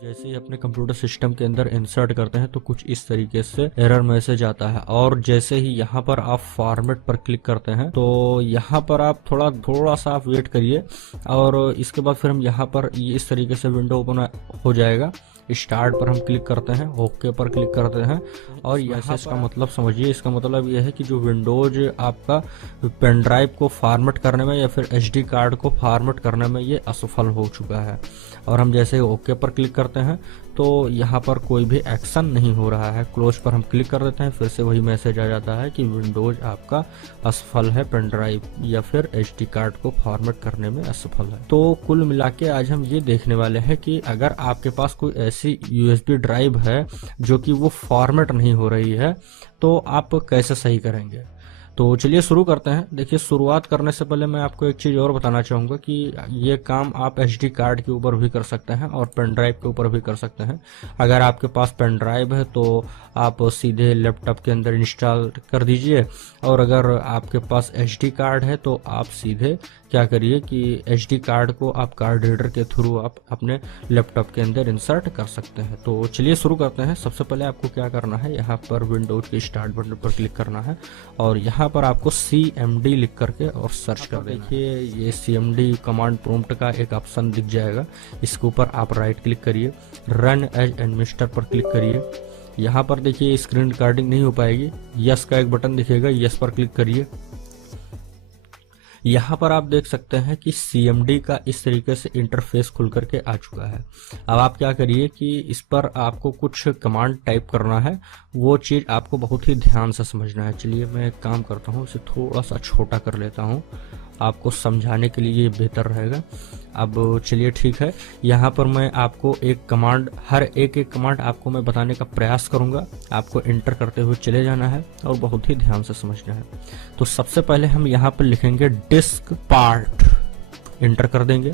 जैसे ही अपने computer system के अंदर इंसर्ट करते हैं तो कुछ इस तरीके से एरर मैसेज आता है। और जैसे ही यहाँ पर आप फॉर्मेट पर क्लिक करते हैं तो यहाँ पर आप थोड़ा सा आप वेट करिए और इसके बाद फिर हम यहाँ पर ये इस तरीके से विंडो ओपन हो जाएगा। स्टार्ट पर हम क्लिक करते हैं, ओके पर क्लिक करते हैं और यहाँ इसका मतलब समझिए। इसका मतलब यह है कि जो विंडोज आपका पेन ड्राइव को फॉर्मेट करने में या फिर एसडी कार्ड को फॉर्मेट करने में ये असफल हो चुका है। और हम जैसे ओके पर क्लिक करते हैं तो यहाँ पर कोई भी एक्शन नहीं हो रहा है। क्लोज पर हम क्लिक कर देते हैं, फिर से वही मैसेज आ जाता है कि विंडोज आपका असफल है, पेन ड्राइव या फिर एसडी कार्ड को फॉर्मेट करने में असफल है। तो कुल मिला के आज हम ये देखने वाले हैं कि अगर आपके पास कोई ऐसी यूएसबी ड्राइव है जो कि वो फॉर्मेट नहीं हो रही है तो आप कैसे सही करेंगे। तो चलिए शुरू करते हैं। देखिए, शुरुआत करने से पहले मैं आपको एक चीज़ और बताना चाहूँगा कि ये काम आप एसडी कार्ड के ऊपर भी कर सकते हैं और पेन ड्राइव के ऊपर भी कर सकते हैं। अगर आपके पास पेन ड्राइव है तो आप सीधे लैपटॉप के अंदर इंस्टॉल कर दीजिए, और अगर आपके पास एसडी कार्ड है तो आप सीधे क्या करिए कि एसडी कार्ड को आप कार्ड रीडर के थ्रू आप अपने लैपटॉप के अंदर इंसर्ट कर सकते हैं। तो चलिए शुरू करते हैं। सबसे पहले आपको क्या करना है, यहाँ पर विंडोज के स्टार्ट बटन पर क्लिक करना है और यहाँ पर आपको CMD लिख करके और सर्च कर देखिए ये CMD कमांड प्रॉम्प्ट का एक ऑप्शन दिख जाएगा। इसके ऊपर आप राइट क्लिक करिए, रन एज एडमिनिस्टर पर क्लिक करिए। यहाँ पर देखिए स्क्रीन रिकॉर्डिंग नहीं हो पाएगी, यस का एक बटन दिखेगा, यस पर क्लिक करिए। यहाँ पर आप देख सकते हैं कि CMD का इस तरीके से इंटरफेस खुल करके आ चुका है। अब आप क्या करिए कि इस पर आपको कुछ कमांड टाइप करना है, वो चीज़ आपको बहुत ही ध्यान से समझना है। चलिए मैं एक काम करता हूँ, इसे थोड़ा सा छोटा कर लेता हूँ, आपको समझाने के लिए ये बेहतर रहेगा। अब चलिए ठीक है, यहाँ पर मैं आपको एक कमांड, हर एक कमांड आपको मैं बताने का प्रयास करूँगा। आपको एंटर करते हुए चले जाना है और बहुत ही ध्यान से समझना है। तो सबसे पहले हम यहाँ पर लिखेंगे डिस्क पार्ट, एंटर कर देंगे।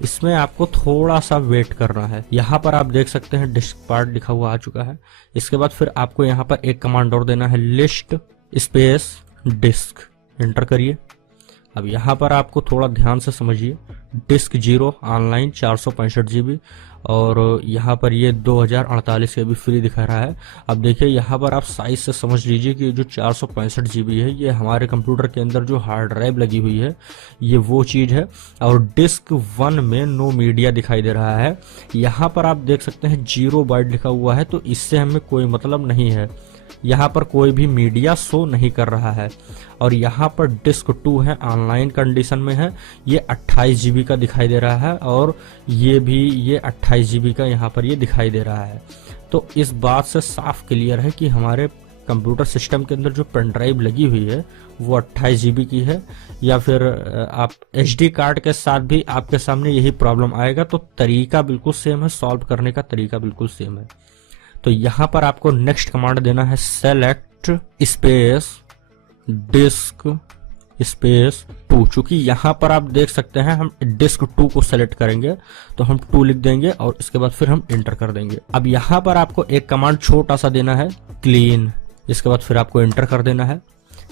इसमें आपको थोड़ा सा वेट करना है। यहाँ पर आप देख सकते हैं डिस्क पार्ट लिखा हुआ आ चुका है। इसके बाद फिर आपको यहाँ पर एक कमांड और देना है, लिस्ट स्पेस डिस्क, एंटर करिए। अब यहाँ पर आपको थोड़ा ध्यान से समझिए, डिस्क 0 ऑनलाइन 465 GB और यहाँ पर ये 2048 के भी फ्री दिखा रहा है। अब देखिए यहाँ पर आप साइज से समझ लीजिए कि जो 465 GB है ये हमारे कंप्यूटर के अंदर जो हार्ड ड्राइव लगी हुई है ये वो चीज़ है। और डिस्क 1 में नो मीडिया दिखाई दे रहा है। यहाँ पर आप देख सकते हैं 0 बाइट लिखा हुआ है, तो इससे हमें कोई मतलब नहीं है। यहाँ पर कोई भी मीडिया शो नहीं कर रहा है। और यहाँ पर डिस्क 2 है, ऑनलाइन कंडीशन में है, ये 28 GB का दिखाई दे रहा है और ये भी ये 28 GB का यहाँ पर ये दिखाई दे रहा है। तो इस बात से साफ क्लियर है कि हमारे कंप्यूटर सिस्टम के अंदर जो पेन ड्राइव लगी हुई है वो 28 GB की है, या फिर आप एसडी कार्ड के साथ भी आपके सामने यही प्रॉब्लम आएगा। तो तरीका बिल्कुल सेम है, सॉल्व करने का तरीका बिल्कुल सेम है। तो यहाँ पर आपको नेक्स्ट कमांड देना है, सेलेक्ट स्पेस डिस्क स्पेस 2। चूंकि यहाँ पर आप देख सकते हैं हम डिस्क 2 को सेलेक्ट करेंगे तो हम 2 लिख देंगे और इसके बाद फिर हम एंटर कर देंगे। अब यहाँ पर आपको एक कमांड छोटा सा देना है, क्लीन। इसके बाद फिर आपको एंटर कर देना है।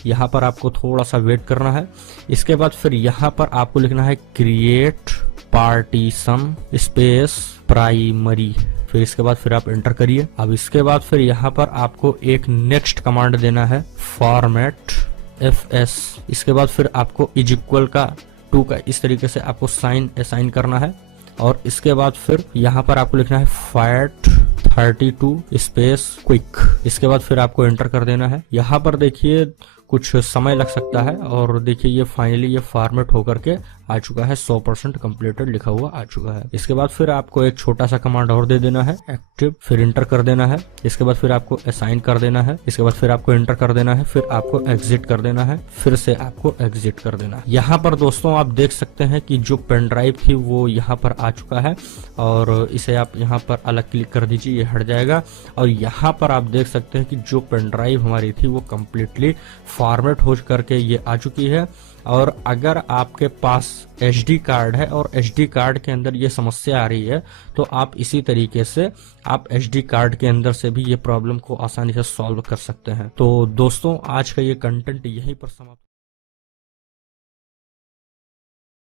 यहाँ पर आपको थोड़ा सा वेट करना है। इसके बाद फिर यहाँ पर आपको लिखना है, क्रिएट पार्टीशन स्पेस प्राइमरी। फिर इसके बाद फिर आप एंटर करिए। अब इसके बाद फिर यहाँ पर आपको एक नेक्स्ट कमांड देना है, फॉर्मेट FS। इसके बाद फिर आपको इज इक्वल का 2 का इस तरीके से आपको साइन असाइन करना है और इसके बाद फिर यहाँ पर आपको लिखना है, फैट 32 स्पेस क्विक। इसके बाद फिर आपको एंटर कर देना है। यहाँ पर देखिए कुछ समय लग सकता है और देखिए ये फाइनली ये फॉर्मेट होकर के आ चुका है, 100% कंप्लीटेड लिखा हुआ आ चुका है। इसके बाद फिर आपको एक छोटा सा कमांड और दे देना है, एक्टिव, फिर एंटर कर देना है। इसके बाद फिर आपको असाइन कर देना है। इसके बाद फिर आपको एंटर कर देना है, फिर आपको एग्जिट कर देना है, फिर से आपको एग्जिट कर देना है। यहाँ पर दोस्तों आप देख सकते हैं कि जो पेन ड्राइव थी वो यहाँ पर आ चुका है और इसे आप यहाँ पर अलग क्लिक कर दीजिए, ये हट जाएगा। और यहाँ पर आप देख सकते हैं कि जो पेन ड्राइव हमारी थी वो कम्प्लीटली फॉर्मेट हो करके ये आ चुकी है। और अगर आपके पास एसडी कार्ड है और एसडी कार्ड के अंदर ये समस्या आ रही है तो आप इसी तरीके से आप एसडी कार्ड के अंदर से भी ये प्रॉब्लम को आसानी से सॉल्व कर सकते हैं। तो दोस्तों आज का ये कंटेंट यहीं पर समाप्त